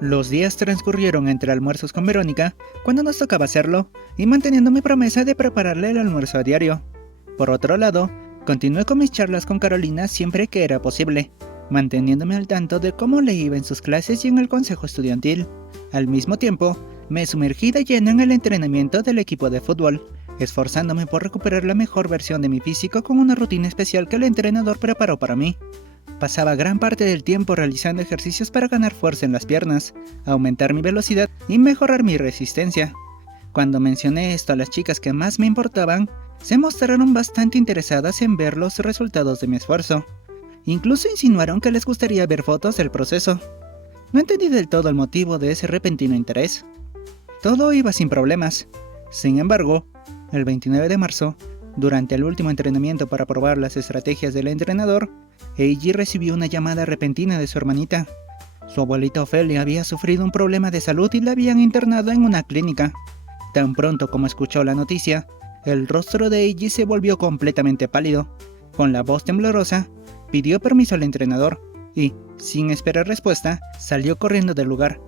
Los días transcurrieron entre almuerzos con Verónica, cuando nos tocaba hacerlo, y manteniendo mi promesa de prepararle el almuerzo a diario. Por otro lado, continué con mis charlas con Carolina siempre que era posible, manteniéndome al tanto de cómo le iba en sus clases y en el consejo estudiantil. Al mismo tiempo, me sumergí de lleno en el entrenamiento del equipo de fútbol, esforzándome por recuperar la mejor versión de mi físico con una rutina especial que el entrenador preparó para mí. Pasaba gran parte del tiempo realizando ejercicios para ganar fuerza en las piernas, aumentar mi velocidad y mejorar mi resistencia. Cuando mencioné esto a las chicas que más me importaban, se mostraron bastante interesadas en ver los resultados de mi esfuerzo. Incluso insinuaron que les gustaría ver fotos del proceso. No entendí del todo el motivo de ese repentino interés. Todo iba sin problemas. Sin embargo, el 29 de marzo, durante el último entrenamiento para probar las estrategias del entrenador, Eiji recibió una llamada repentina de su hermanita. Su abuelita Ofelia había sufrido un problema de salud y la habían internado en una clínica. Tan pronto como escuchó la noticia, el rostro de Eiji se volvió completamente pálido. Con la voz temblorosa, pidió permiso al entrenador y, sin esperar respuesta, salió corriendo del lugar.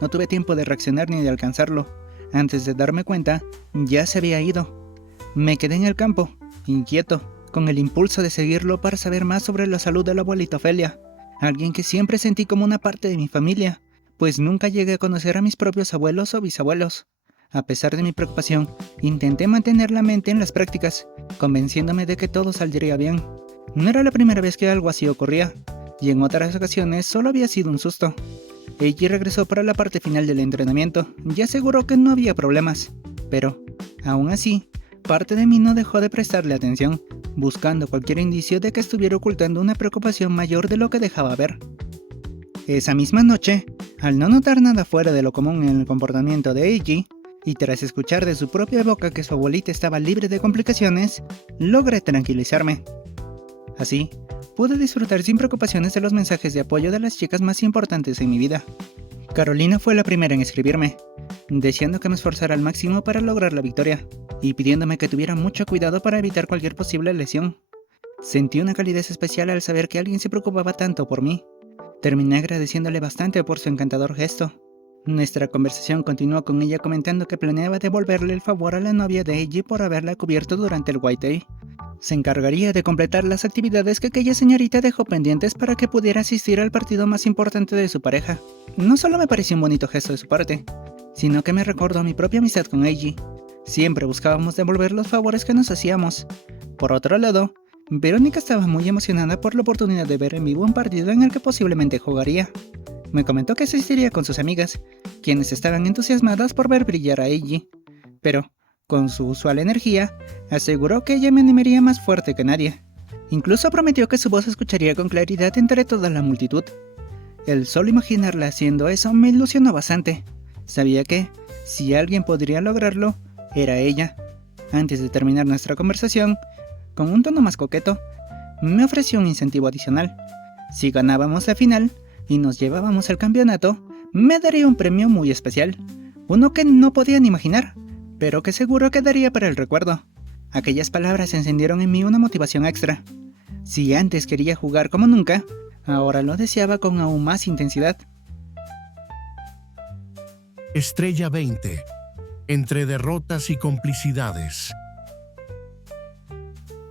No tuve tiempo de reaccionar ni de alcanzarlo. Antes de darme cuenta, ya se había ido. Me quedé en el campo, inquieto, con el impulso de seguirlo para saber más sobre la salud de la abuelita Ofelia, alguien que siempre sentí como una parte de mi familia, pues nunca llegué a conocer a mis propios abuelos o bisabuelos. A pesar de mi preocupación, intenté mantener la mente en las prácticas, convenciéndome de que todo saldría bien. No era la primera vez que algo así ocurría, y en otras ocasiones solo había sido un susto. Eiji regresó para la parte final del entrenamiento y aseguró que no había problemas, pero, aún así, parte de mí no dejó de prestarle atención, buscando cualquier indicio de que estuviera ocultando una preocupación mayor de lo que dejaba ver. Esa misma noche, al no notar nada fuera de lo común en el comportamiento de Eiji, y tras escuchar de su propia boca que su abuelita estaba libre de complicaciones, logré tranquilizarme. Así, pude disfrutar sin preocupaciones de los mensajes de apoyo de las chicas más importantes en mi vida. Carolina fue la primera en escribirme, deseando que me esforzara al máximo para lograr la victoria, y pidiéndome que tuviera mucho cuidado para evitar cualquier posible lesión. Sentí una calidez especial al saber que alguien se preocupaba tanto por mí. Terminé agradeciéndole bastante por su encantador gesto. Nuestra conversación continuó con ella comentando que planeaba devolverle el favor a la novia de Eiji por haberla cubierto durante el White Day. Se encargaría de completar las actividades que aquella señorita dejó pendientes para que pudiera asistir al partido más importante de su pareja. No solo me pareció un bonito gesto de su parte, sino que me recordó mi propia amistad con Eiji. Siempre buscábamos devolver los favores que nos hacíamos. Por otro lado, Verónica estaba muy emocionada por la oportunidad de ver en vivo un partido en el que posiblemente jugaría. Me comentó que asistiría con sus amigas, quienes estaban entusiasmadas por ver brillar a Eiji, pero, con su usual energía, aseguró que ella me animaría más fuerte que nadie. Incluso prometió que su voz se escucharía con claridad entre toda la multitud. El solo imaginarla haciendo eso me ilusionó bastante. Sabía que, si alguien podría lograrlo, era ella. Antes de terminar nuestra conversación, con un tono más coqueto, me ofreció un incentivo adicional. Si ganábamos la final y nos llevábamos el campeonato, me daría un premio muy especial, uno que no podía ni imaginar, pero que seguro quedaría para el recuerdo. Aquellas palabras encendieron en mí una motivación extra. Si antes quería jugar como nunca, ahora lo deseaba con aún más intensidad. Estrella 20. Entre derrotas y complicidades.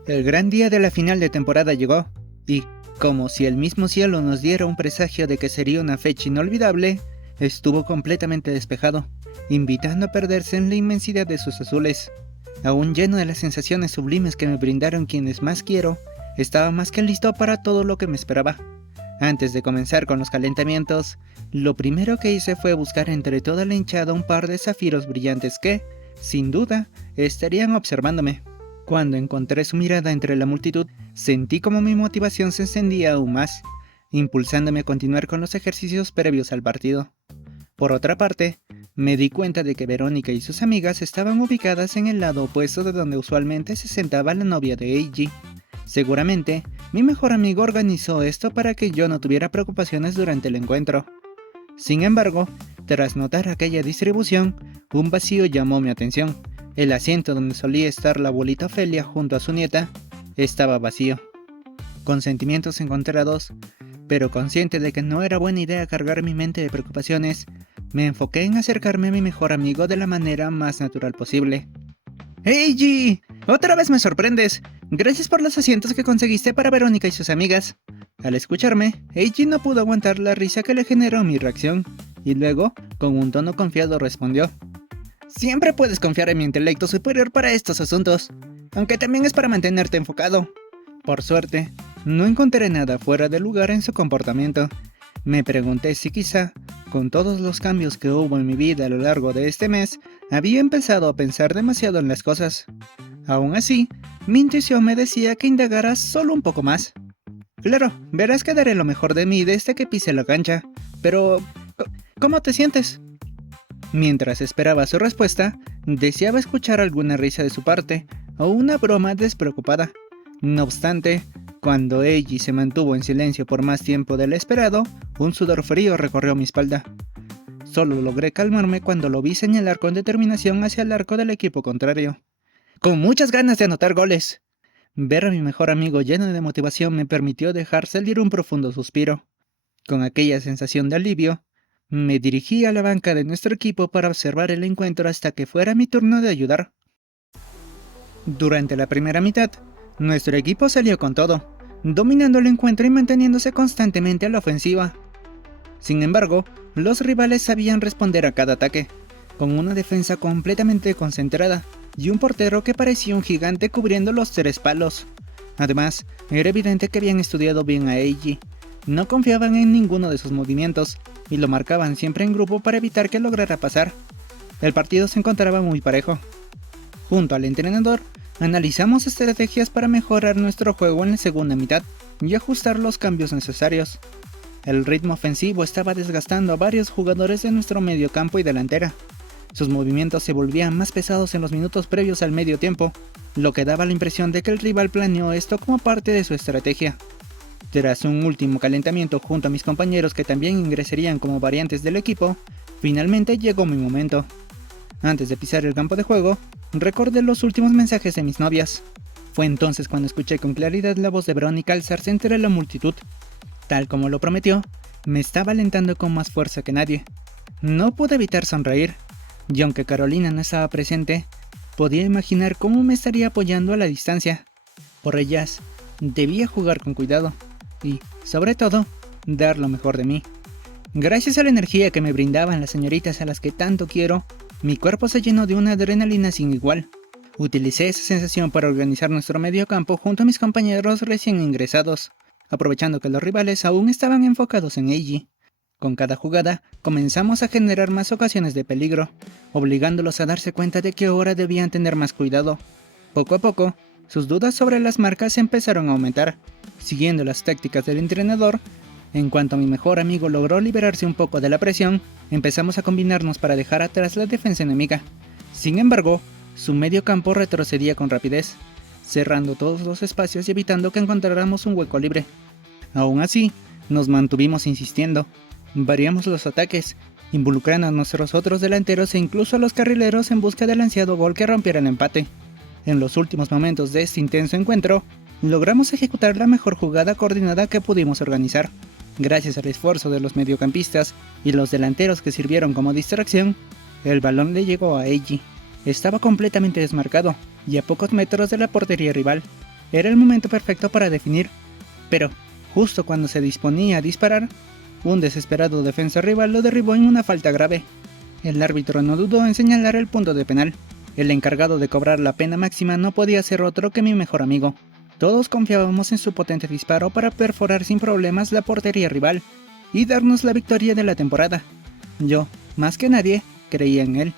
El gran día de la final de temporada llegó, y, como si el mismo cielo nos diera un presagio de que sería una fecha inolvidable, estuvo completamente despejado, invitando a perderse en la inmensidad de sus azules. Aún lleno de las sensaciones sublimes que me brindaron quienes más quiero, estaba más que listo para todo lo que me esperaba. Antes de comenzar con los calentamientos, lo primero que hice fue buscar entre toda la hinchada un par de zafiros brillantes que, sin duda, estarían observándome. Cuando encontré su mirada entre la multitud, sentí como mi motivación se encendía aún más, impulsándome a continuar con los ejercicios previos al partido. Por otra parte, me di cuenta de que Verónica y sus amigas estaban ubicadas en el lado opuesto de donde usualmente se sentaba la novia de Eiji. Seguramente, mi mejor amigo organizó esto para que yo no tuviera preocupaciones durante el encuentro. Sin embargo, tras notar aquella distribución, un vacío llamó mi atención. El asiento donde solía estar la abuelita Ofelia junto a su nieta estaba vacío. Con sentimientos encontrados, Pero consciente de que no era buena idea cargar mi mente de preocupaciones, me enfoqué en acercarme a mi mejor amigo de la manera más natural posible. ¡Hey G! ¡Otra vez me sorprendes! Gracias por los asientos que conseguiste para Verónica y sus amigas. Al escucharme, Eiji no pudo aguantar la risa que le generó mi reacción, y luego, con un tono confiado, respondió: Siempre puedes confiar en mi intelecto superior para estos asuntos, aunque también es para mantenerte enfocado. Por suerte, no encontré nada fuera de lugar en su comportamiento. Me pregunté si quizá, con todos los cambios que hubo en mi vida a lo largo de este mes, había empezado a pensar demasiado en las cosas. Aún así, mi intuición me decía que indagara solo un poco más. Claro, verás que daré lo mejor de mí desde que pise la cancha, pero ¿cómo te sientes? Mientras esperaba su respuesta, deseaba escuchar alguna risa de su parte o una broma despreocupada. No obstante, cuando Eiji se mantuvo en silencio por más tiempo del esperado, un sudor frío recorrió mi espalda. Solo logré calmarme cuando lo vi señalar con determinación hacia el arco del equipo contrario. ¡Con muchas ganas de anotar goles! Ver a mi mejor amigo lleno de motivación me permitió dejar salir un profundo suspiro. Con aquella sensación de alivio, me dirigí a la banca de nuestro equipo para observar el encuentro hasta que fuera mi turno de ayudar. Durante la primera mitad, nuestro equipo salió con todo, dominando el encuentro y manteniéndose constantemente a la ofensiva. Sin embargo, los rivales sabían responder a cada ataque, con una defensa completamente concentrada y un portero que parecía un gigante cubriendo los 3 palos. Además, era evidente que habían estudiado bien a Eiji. No confiaban en ninguno de sus movimientos y lo marcaban siempre en grupo para evitar que lograra pasar. El partido se encontraba muy parejo. Junto al entrenador, analizamos estrategias para mejorar nuestro juego en la segunda mitad y ajustar los cambios necesarios. El ritmo ofensivo estaba desgastando a varios jugadores de nuestro medio campo y delantera. Sus movimientos se volvían más pesados en los minutos previos al medio tiempo, lo que daba la impresión de que el rival planeó esto como parte de su estrategia. Tras un último calentamiento junto a mis compañeros que también ingresarían como variantes del equipo, finalmente llegó mi momento. Antes de pisar el campo de juego, recordé los últimos mensajes de mis novias. Fue entonces cuando escuché con claridad la voz de Verónica alzarse entre la multitud. Tal como lo prometió, me estaba alentando con más fuerza que nadie. No pude evitar sonreír, y aunque Carolina no estaba presente, podía imaginar cómo me estaría apoyando a la distancia. Por ellas, debía jugar con cuidado y, sobre todo, dar lo mejor de mí. Gracias a la energía que me brindaban las señoritas a las que tanto quiero, mi cuerpo se llenó de una adrenalina sin igual. Utilicé esa sensación para organizar nuestro mediocampo junto a mis compañeros recién ingresados, aprovechando que los rivales aún estaban enfocados en Eiji. Con cada jugada, comenzamos a generar más ocasiones de peligro, obligándolos a darse cuenta de que ahora debían tener más cuidado. Poco a poco, sus dudas sobre las marcas empezaron a aumentar. Siguiendo las tácticas del entrenador, en cuanto mi mejor amigo logró liberarse un poco de la presión, empezamos a combinarnos para dejar atrás la defensa enemiga. Sin embargo, su medio campo retrocedía con rapidez, cerrando todos los espacios y evitando que encontráramos un hueco libre. Aún así, nos mantuvimos insistiendo. Variamos los ataques, involucrando a nuestros otros delanteros e incluso a los carrileros en busca del ansiado gol que rompiera el empate. En los últimos momentos de este intenso encuentro, logramos ejecutar la mejor jugada coordinada que pudimos organizar. Gracias al esfuerzo de los mediocampistas y los delanteros que sirvieron como distracción, el balón le llegó a Eiji. Estaba completamente desmarcado y a pocos metros de la portería rival. Era el momento perfecto para definir, pero justo cuando se disponía a disparar, un desesperado defensa rival lo derribó en una falta grave. El árbitro no dudó en señalar el punto de penal. El encargado de cobrar la pena máxima no podía ser otro que mi mejor amigo. Todos confiábamos en su potente disparo para perforar sin problemas la portería rival y darnos la victoria de la temporada. Yo, más que nadie, creía en él.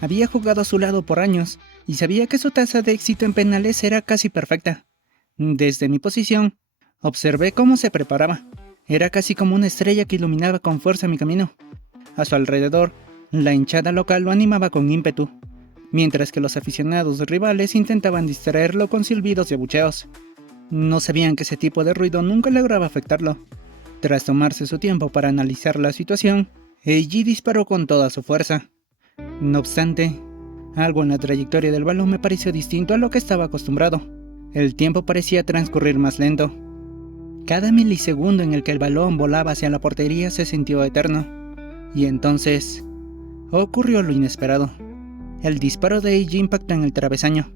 Había jugado a su lado por años y sabía que su tasa de éxito en penales era casi perfecta. Desde mi posición, observé cómo se preparaba. Era casi como una estrella que iluminaba con fuerza mi camino. A su alrededor, la hinchada local lo animaba con ímpetu, mientras que los aficionados rivales intentaban distraerlo con silbidos y abucheos. No sabían que ese tipo de ruido nunca lograba afectarlo. Tras tomarse su tiempo para analizar la situación, Eiji disparó con toda su fuerza. No obstante, algo en la trayectoria del balón me pareció distinto a lo que estaba acostumbrado. El tiempo parecía transcurrir más lento. Cada milisegundo en el que el balón volaba hacia la portería se sintió eterno. Y entonces ocurrió lo inesperado. El disparo de Eiji impactó en el travesaño.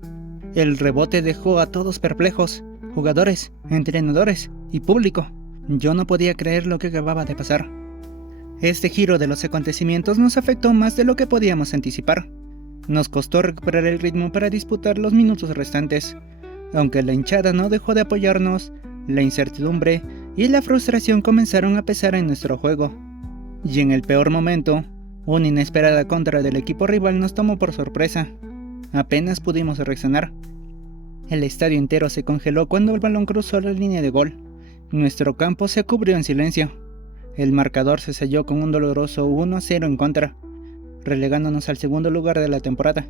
El rebote dejó a todos perplejos, jugadores, entrenadores y público. Yo no podía creer lo que acababa de pasar. Este giro de los acontecimientos nos afectó más de lo que podíamos anticipar. Nos costó recuperar el ritmo para disputar los minutos restantes. Aunque la hinchada no dejó de apoyarnos, la incertidumbre y la frustración comenzaron a pesar en nuestro juego. Y en el peor momento, una inesperada contra del equipo rival nos tomó por sorpresa. Apenas pudimos reaccionar. El estadio entero se congeló cuando el balón cruzó la línea de gol. Nuestro campo se cubrió en silencio. El marcador se selló con un doloroso 1-0 en contra, relegándonos al segundo lugar de la temporada.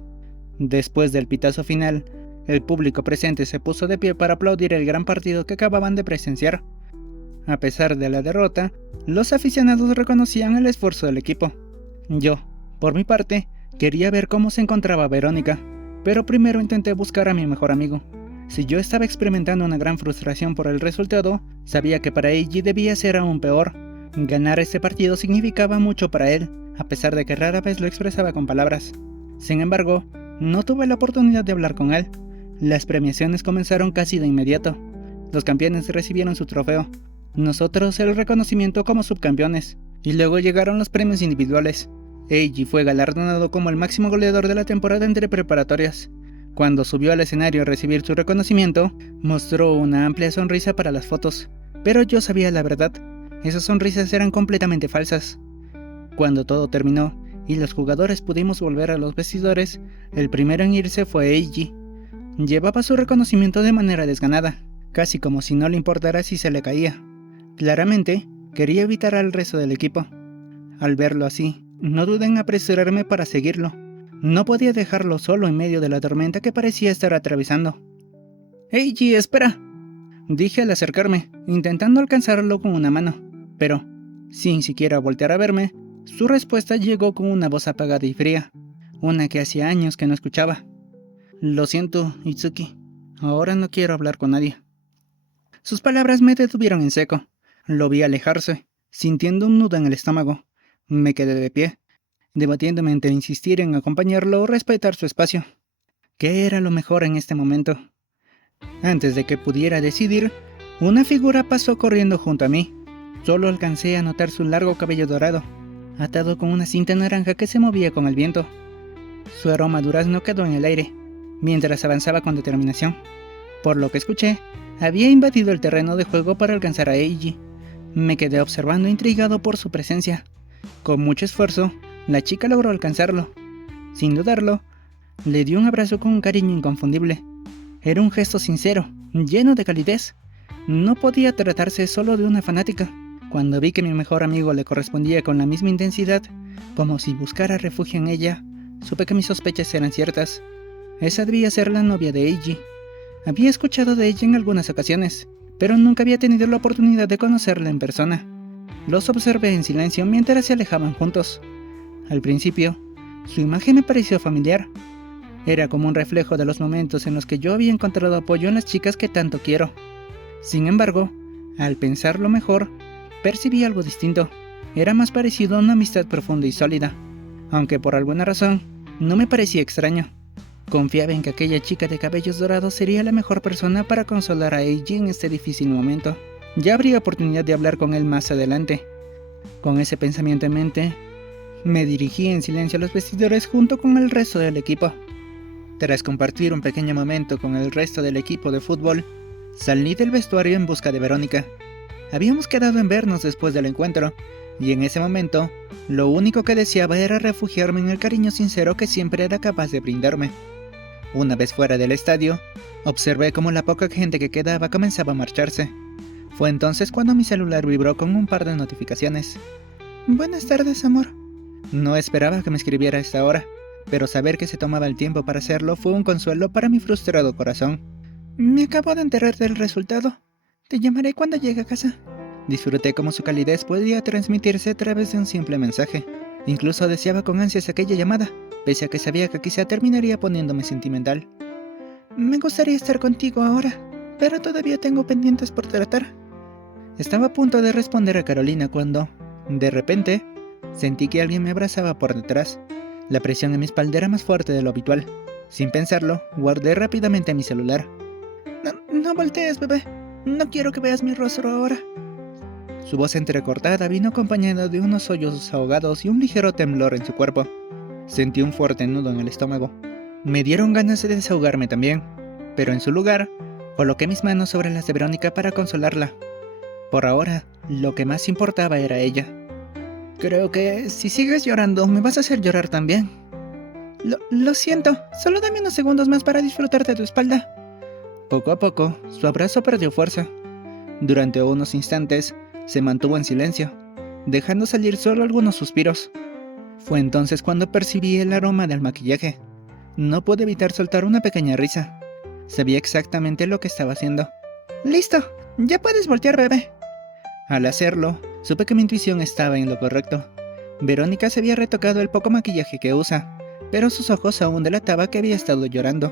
Después del pitazo final, el público presente se puso de pie para aplaudir el gran partido que acababan de presenciar. A pesar de la derrota, los aficionados reconocían el esfuerzo del equipo. Yo, por mi parte, quería ver cómo se encontraba Verónica, pero primero intenté buscar a mi mejor amigo. Si yo estaba experimentando una gran frustración por el resultado, sabía que para Eiji debía ser aún peor. Ganar este partido significaba mucho para él, a pesar de que rara vez lo expresaba con palabras. Sin embargo, no tuve la oportunidad de hablar con él. Las premiaciones comenzaron casi de inmediato. Los campeones recibieron su trofeo, nosotros el reconocimiento como subcampeones, y luego llegaron los premios individuales. Eiji fue galardonado como el máximo goleador de la temporada entre preparatorias. Cuando subió al escenario a recibir su reconocimiento, mostró una amplia sonrisa para las fotos, pero yo sabía la verdad, esas sonrisas eran completamente falsas. Cuando todo terminó y los jugadores pudimos volver a los vestidores, el primero en irse fue Eiji. Llevaba su reconocimiento de manera desganada, casi como si no le importara si se le caía. Claramente, quería evitar al resto del equipo. Al verlo así, no dudé en apresurarme para seguirlo. No podía dejarlo solo en medio de la tormenta que parecía estar atravesando. «Eiji, espera», dije al acercarme, intentando alcanzarlo con una mano, pero, sin siquiera voltear a verme, su respuesta llegó con una voz apagada y fría, una que hacía años que no escuchaba. «Lo siento, Itsuki, ahora no quiero hablar con nadie». Sus palabras me detuvieron en seco. Lo vi alejarse, sintiendo un nudo en el estómago. Me quedé de pie, debatiéndome entre insistir en acompañarlo o respetar su espacio. ¿Qué era lo mejor en este momento? Antes de que pudiera decidir, una figura pasó corriendo junto a mí. Solo alcancé a notar su largo cabello dorado, atado con una cinta naranja que se movía con el viento. Su aroma a durazno quedó en el aire, mientras avanzaba con determinación. Por lo que escuché, había invadido el terreno de juego para alcanzar a Eiji. Me quedé observando intrigado por su presencia. Con mucho esfuerzo, la chica logró alcanzarlo. Sin dudarlo, le dio un abrazo con un cariño inconfundible. Era un gesto sincero, lleno de calidez. No podía tratarse solo de una fanática. Cuando vi que mi mejor amigo le correspondía con la misma intensidad, como si buscara refugio en ella, supe que mis sospechas eran ciertas. Esa debía ser la novia de Eiji. Había escuchado de ella en algunas ocasiones, pero nunca había tenido la oportunidad de conocerla en persona. Los observé en silencio mientras se alejaban juntos. Al principio, su imagen me pareció familiar. Era como un reflejo de los momentos en los que yo había encontrado apoyo en las chicas que tanto quiero. Sin embargo, al pensarlo mejor, percibí algo distinto. Era más parecido a una amistad profunda y sólida, aunque por alguna razón no me parecía extraño. Confiaba en que aquella chica de cabellos dorados sería la mejor persona para consolar a Eiji en este difícil momento. Ya habría oportunidad de hablar con él más adelante. Con ese pensamiento en mente, me dirigí en silencio a los vestidores junto con el resto del equipo. Tras compartir un pequeño momento con el resto del equipo de fútbol, salí del vestuario en busca de Verónica. Habíamos quedado en vernos después del encuentro, y en ese momento, lo único que deseaba era refugiarme en el cariño sincero que siempre era capaz de brindarme. Una vez fuera del estadio, observé cómo la poca gente que quedaba comenzaba a marcharse. Fue entonces cuando mi celular vibró con un par de notificaciones. «Buenas tardes, amor». No esperaba que me escribiera a esta hora, pero saber que se tomaba el tiempo para hacerlo fue un consuelo para mi frustrado corazón. «Me acabo de enterar del resultado. Te llamaré cuando llegue a casa». Disfruté cómo su calidez podía transmitirse a través de un simple mensaje. Incluso deseaba con ansias aquella llamada, pese a que sabía que quizá terminaría poniéndome sentimental. «Me gustaría estar contigo ahora, pero todavía tengo pendientes por tratar. Estaba a punto de responder a Carolina cuando, de repente, sentí que alguien me abrazaba por detrás. La presión en mi espalda era más fuerte de lo habitual. Sin pensarlo, guardé rápidamente mi celular. No voltees, bebé. No quiero que veas mi rostro ahora. Su voz entrecortada vino acompañada de unos sollozos ahogados y un ligero temblor en su cuerpo. Sentí un fuerte nudo en el estómago. Me dieron ganas de desahogarme también, pero en su lugar, coloqué mis manos sobre las de Verónica para consolarla. Por ahora, lo que más importaba era ella. Creo que si sigues llorando, me vas a hacer llorar también. Lo siento, solo dame unos segundos más para disfrutar de tu espalda. Poco a poco, su abrazo perdió fuerza. Durante unos instantes, se mantuvo en silencio, dejando salir solo algunos suspiros. Fue entonces cuando percibí el aroma del maquillaje. No pude evitar soltar una pequeña risa. Sabía exactamente lo que estaba haciendo. ¡Listo! ¡Ya puedes voltear, bebé! Al hacerlo, supe que mi intuición estaba en lo correcto. Verónica se había retocado el poco maquillaje que usa, pero sus ojos aún delataban que había estado llorando.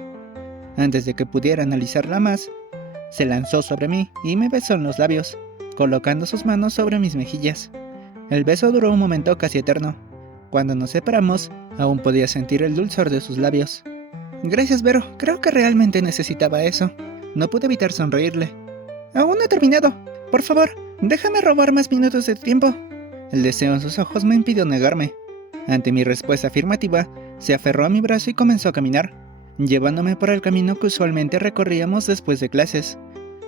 Antes de que pudiera analizarla más, se lanzó sobre mí y me besó en los labios, colocando sus manos sobre mis mejillas. El beso duró un momento casi eterno. Cuando nos separamos, aún podía sentir el dulzor de sus labios. Gracias, Vero, creo que realmente necesitaba eso. No pude evitar sonreírle. Aún no he terminado. Por favor, déjame robar más minutos de tiempo. El deseo en sus ojos me impidió negarme. Ante mi respuesta afirmativa, se aferró a mi brazo y comenzó a caminar, llevándome por el camino que usualmente recorríamos después de clases.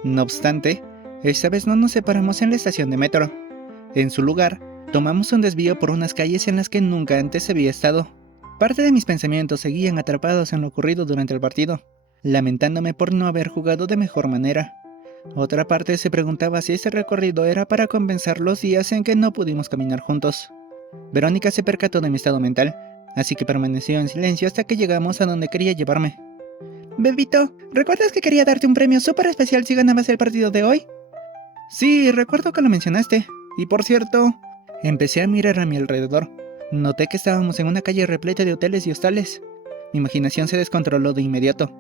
No obstante, esta vez no nos separamos en la estación de metro. En su lugar, tomamos un desvío por unas calles en las que nunca antes había estado. Parte de mis pensamientos seguían atrapados en lo ocurrido durante el partido, lamentándome por no haber jugado de mejor manera. Otra parte se preguntaba si ese recorrido era para compensar los días en que no pudimos caminar juntos. Verónica se percató de mi estado mental, así que permaneció en silencio hasta que llegamos a donde quería llevarme. Bebito, ¿recuerdas que quería darte un premio súper especial si ganabas el partido de hoy? Sí, recuerdo que lo mencionaste. Y por cierto, empecé a mirar a mi alrededor. Noté que estábamos en una calle repleta de hoteles y hostales. Mi imaginación se descontroló de inmediato.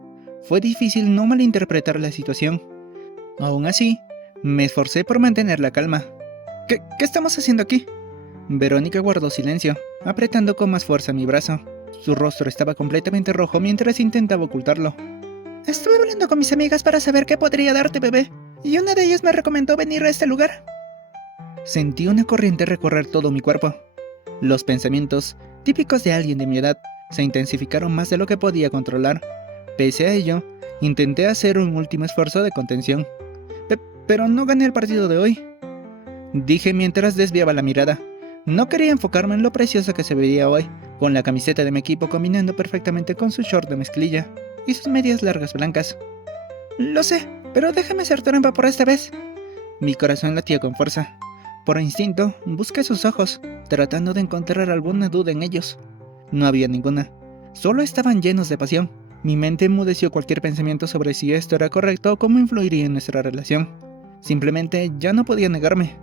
Fue difícil no malinterpretar la situación. Aún así, me esforcé por mantener la calma. ¿Qué estamos haciendo aquí? Verónica guardó silencio, apretando con más fuerza mi brazo. Su rostro estaba completamente rojo mientras intentaba ocultarlo. Estuve hablando con mis amigas para saber qué podría darte, bebé, y una de ellas me recomendó venir a este lugar. Sentí una corriente recorrer todo mi cuerpo. Los pensamientos, típicos de alguien de mi edad, se intensificaron más de lo que podía controlar. Pese a ello, intenté hacer un último esfuerzo de contención. Pero no gané el partido de hoy, dije mientras desviaba la mirada. No quería enfocarme en lo preciosa que se veía hoy, con la camiseta de mi equipo combinando perfectamente con su short de mezclilla y sus medias largas blancas. Lo sé, pero déjame hacer trampa por esta vez. Mi corazón latía con fuerza. Por instinto, busqué sus ojos, tratando de encontrar alguna duda en ellos. No había ninguna. Solo estaban llenos de pasión. Mi mente enmudeció cualquier pensamiento sobre si esto era correcto o cómo influiría en nuestra relación. Simplemente ya no podía negarme.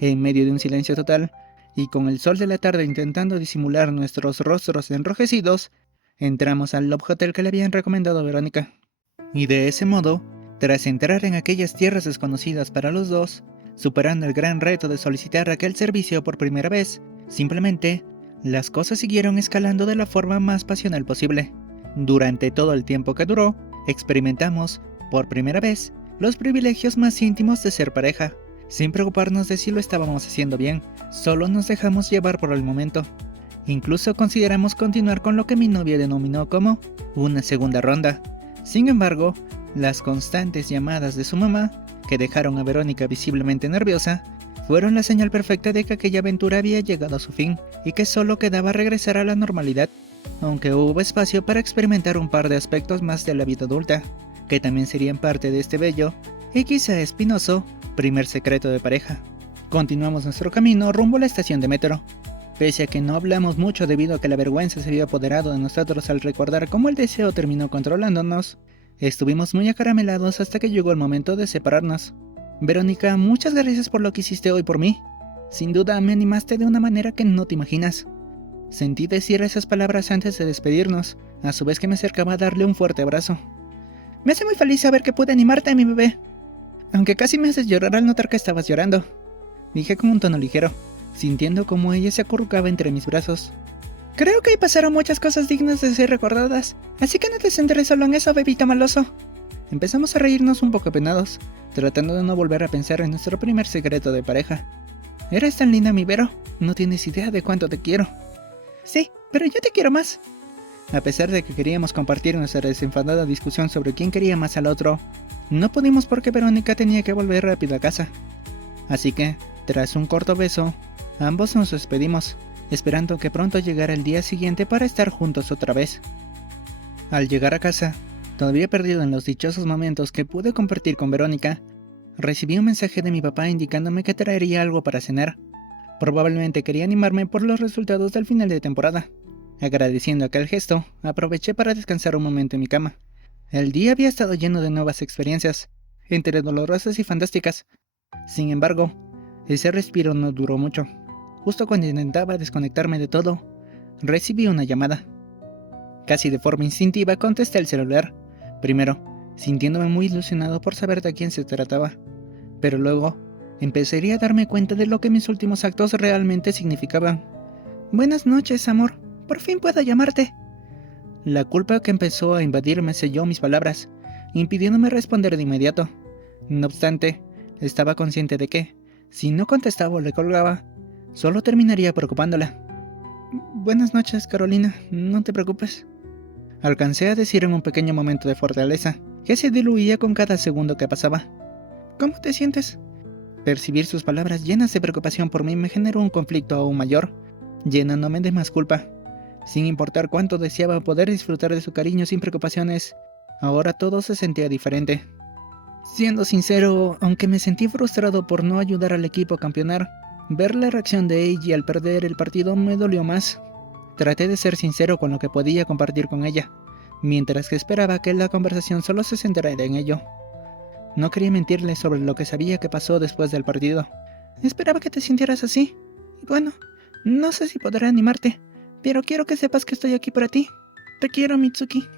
En medio de un silencio total, y con el sol de la tarde intentando disimular nuestros rostros enrojecidos, entramos al Love Hotel que le habían recomendado a Verónica. Y de ese modo, tras entrar en aquellas tierras desconocidas para los dos, superando el gran reto de solicitar aquel servicio por primera vez, simplemente, las cosas siguieron escalando de la forma más pasional posible. Durante todo el tiempo que duró, experimentamos, por primera vez, los privilegios más íntimos de ser pareja, sin preocuparnos de si lo estábamos haciendo bien. Solo nos dejamos llevar por el momento. Incluso consideramos continuar con lo que mi novia denominó como una segunda ronda. Sin embargo, las constantes llamadas de su mamá, que dejaron a Verónica visiblemente nerviosa, fueron la señal perfecta de que aquella aventura había llegado a su fin y que solo quedaba regresar a la normalidad, aunque hubo espacio para experimentar un par de aspectos más de la vida adulta, que también serían parte de este bello y quizá espinoso primer secreto de pareja. Continuamos nuestro camino rumbo a la estación de metro. Pese a que no hablamos mucho debido a que la vergüenza se había apoderado de nosotros al recordar cómo el deseo terminó controlándonos, estuvimos muy acaramelados hasta que llegó el momento de separarnos. Verónica, muchas gracias por lo que hiciste hoy por mí. Sin duda me animaste de una manera que no te imaginas. Sentí decir esas palabras antes de despedirnos, a su vez que me acercaba a darle un fuerte abrazo. Me hace muy feliz saber que pude animarte, mi bebé. Aunque casi me haces llorar al notar que estabas llorando, dije con un tono ligero, sintiendo cómo ella se acurrucaba entre mis brazos. Creo que ahí pasaron muchas cosas dignas de ser recordadas, así que no te centres solo en eso, bebito maloso. Empezamos a reírnos un poco apenados, tratando de no volver a pensar en nuestro primer secreto de pareja. Eres tan linda, mi Vero, no tienes idea de cuánto te quiero. Sí, pero yo te quiero más. A pesar de que queríamos compartir nuestra desenfadada discusión sobre quién quería más al otro, no pudimos porque Verónica tenía que volver rápido a casa. Así que, tras un corto beso, ambos nos despedimos, esperando que pronto llegara el día siguiente para estar juntos otra vez. Al llegar a casa, todavía perdido en los dichosos momentos que pude compartir con Verónica, recibí un mensaje de mi papá indicándome que traería algo para cenar. Probablemente quería animarme por los resultados del final de temporada. Agradeciendo aquel gesto, aproveché para descansar un momento en mi cama. El día había estado lleno de nuevas experiencias, entre dolorosas y fantásticas. Sin embargo, ese respiro no duró mucho. Justo cuando intentaba desconectarme de todo, recibí una llamada. Casi de forma instintiva contesté el celular, primero sintiéndome muy ilusionado por saber de quién se trataba, pero luego empezaría a darme cuenta de lo que mis últimos actos realmente significaban. Buenas noches, amor. Por fin puedo llamarte. La culpa que empezó a invadirme selló mis palabras, impidiéndome responder de inmediato. No obstante, estaba consciente de que, si no contestaba o le colgaba, solo terminaría preocupándola. Buenas noches, Carolina, no te preocupes. Alcancé a decir en un pequeño momento de fortaleza, que se diluía con cada segundo que pasaba. ¿Cómo te sientes? Percibir sus palabras llenas de preocupación por mí me generó un conflicto aún mayor, llenándome de más culpa. Sin importar cuánto deseaba poder disfrutar de su cariño sin preocupaciones, ahora todo se sentía diferente. Siendo sincero, aunque me sentí frustrado por no ayudar al equipo a campeonar, ver la reacción de ella al perder el partido me dolió más. Traté de ser sincero con lo que podía compartir con ella, mientras que esperaba que la conversación solo se centrara en ello. No quería mentirle sobre lo que sabía que pasó después del partido. Esperaba que te sintieras así. Y bueno, no sé si podré animarte, pero quiero que sepas que estoy aquí para ti. Te quiero, Mitsuki.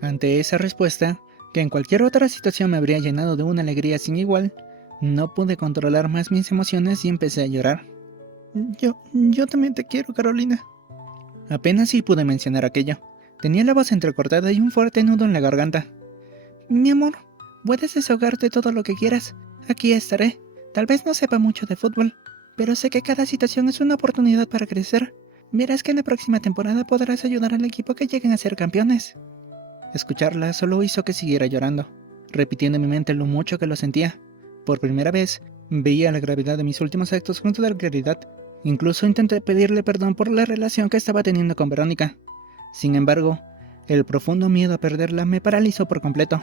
Ante esa respuesta, que en cualquier otra situación me habría llenado de una alegría sin igual, no pude controlar más mis emociones y empecé a llorar. Yo también te quiero, Carolina. Apenas sí pude mencionar aquello. Tenía la voz entrecortada y un fuerte nudo en la garganta. Mi amor, puedes desahogarte todo lo que quieras. Aquí estaré. Tal vez no sepa mucho de fútbol, pero sé que cada situación es una oportunidad para crecer. Verás que en la próxima temporada podrás ayudar al equipo a que lleguen a ser campeones. Escucharla solo hizo que siguiera llorando, repitiendo en mi mente lo mucho que lo sentía. Por primera vez, veía la gravedad de mis últimos actos con toda claridad. Incluso intenté pedirle perdón por la relación que estaba teniendo con Verónica. Sin embargo, el profundo miedo a perderla me paralizó por completo.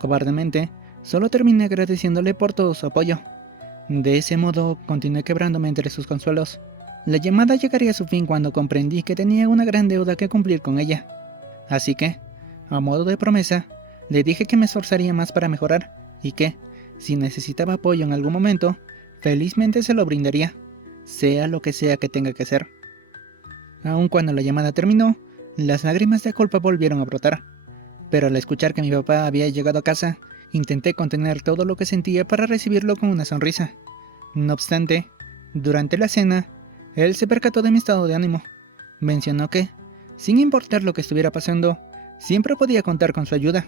Cobardemente, solo terminé agradeciéndole por todo su apoyo. De ese modo, continué quebrándome entre sus consuelos. La llamada llegaría a su fin cuando comprendí que tenía una gran deuda que cumplir con ella. Así que, a modo de promesa, le dije que me esforzaría más para mejorar y que, si necesitaba apoyo en algún momento, felizmente se lo brindaría, sea lo que sea que tenga que hacer. Aun cuando la llamada terminó, las lágrimas de culpa volvieron a brotar, pero al escuchar que mi papá había llegado a casa, intenté contener todo lo que sentía para recibirlo con una sonrisa. No obstante, durante la cena, él se percató de mi estado de ánimo. Mencionó que, sin importar lo que estuviera pasando, siempre podía contar con su ayuda.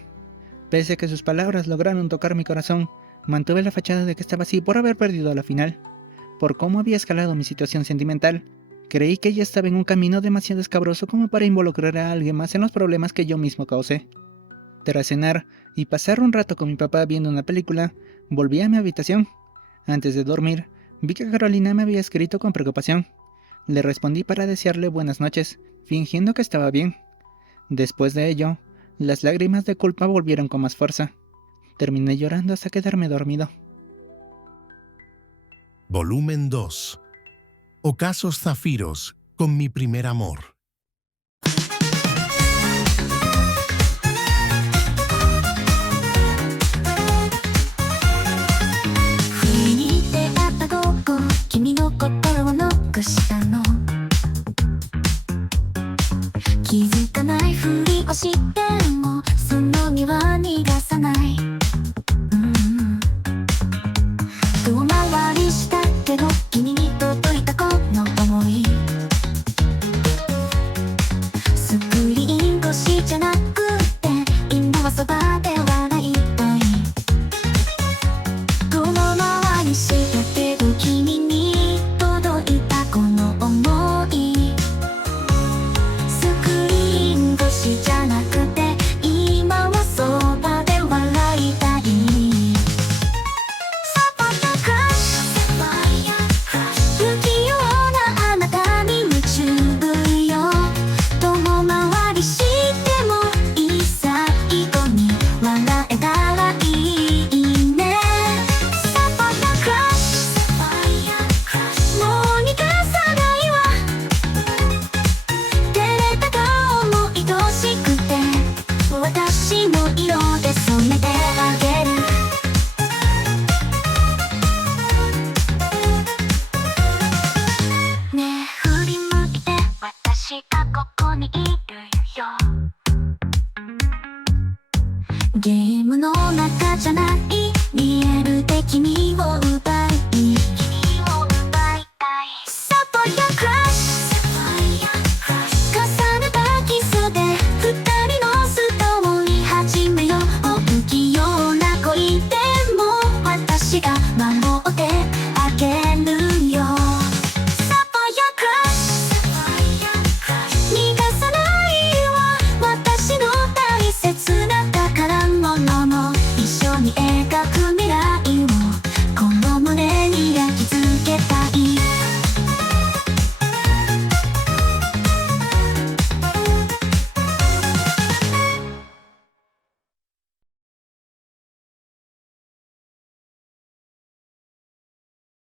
Pese a que sus palabras lograron tocar mi corazón, mantuve la fachada de que estaba así por haber perdido la final. Por cómo había escalado mi situación sentimental, creí que ella estaba en un camino demasiado escabroso como para involucrar a alguien más en los problemas que yo mismo causé. Tras cenar y pasar un rato con mi papá viendo una película, volví a mi habitación. Antes de dormir, vi que Carolina me había escrito con preocupación. Le respondí para desearle buenas noches, fingiendo que estaba bien. Después de ello, las lágrimas de culpa volvieron con más fuerza. Terminé llorando hasta quedarme dormido. Volumen 2. Ocasos zafiros con mi primer amor.